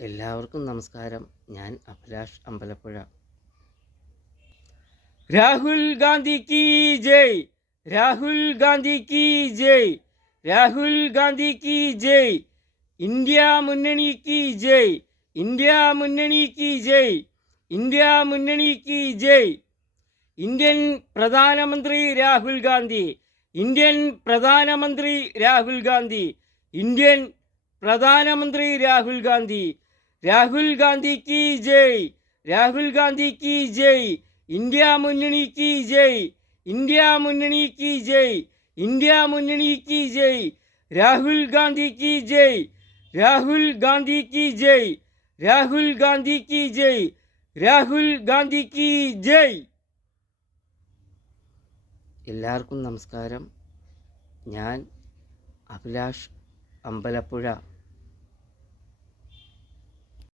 എല്ലാവർക്കും നമസ്കാരം. ഞാൻ അഭിലാഷ് അമ്പലപ്പുഴ. രാഹുൽ ഗാന്ധി കി ജയ്. രാഹുൽ ഗാന്ധി കി ജയ്. രാഹുൽ ഗാന്ധി കി ജയ്. ഇന്ത്യ മുന്നണി കി ജയ്. ഇന്ത്യ മുന്നണി കി ജയ്. ഇന്ത്യ മുന്നണി കി ജയ്. ഇന്ത്യൻ പ്രധാനമന്ത്രി രാഹുൽ ഗാന്ധി. ഇന്ത്യൻ പ്രധാനമന്ത്രി രാഹുൽ ഗാന്ധി. ഇന്ത്യൻ പ്രധാനമന്ത്രി രാഹുൽ ഗാന്ധി. രാഹുൽ ഗാന്ധിക്ക് ജയ്. രാഹുൽ ഗാന്ധിക്ക് ജയ്. ഇന്ത്യ മുന്നണിക്ക് ജയ്. ഇന്ത്യ മുന്നണിക്ക് ജയ്. ഇന്ത്യ മുന്നണിക്ക് ജയ്. രാഹുൽ ഗാന്ധിക്ക് ജയ്. രാഹുൽ ഗാന്ധിക്ക് ജയ്. രാഹുൽ ഗാന്ധിക്ക് ജയ്. രാഹുൽ ഗാന്ധിക്ക് ജയ്. എല്ലാവർക്കും നമസ്കാരം. ഞാൻ അഭിലാഷ് അമ്പലപ്പുഴ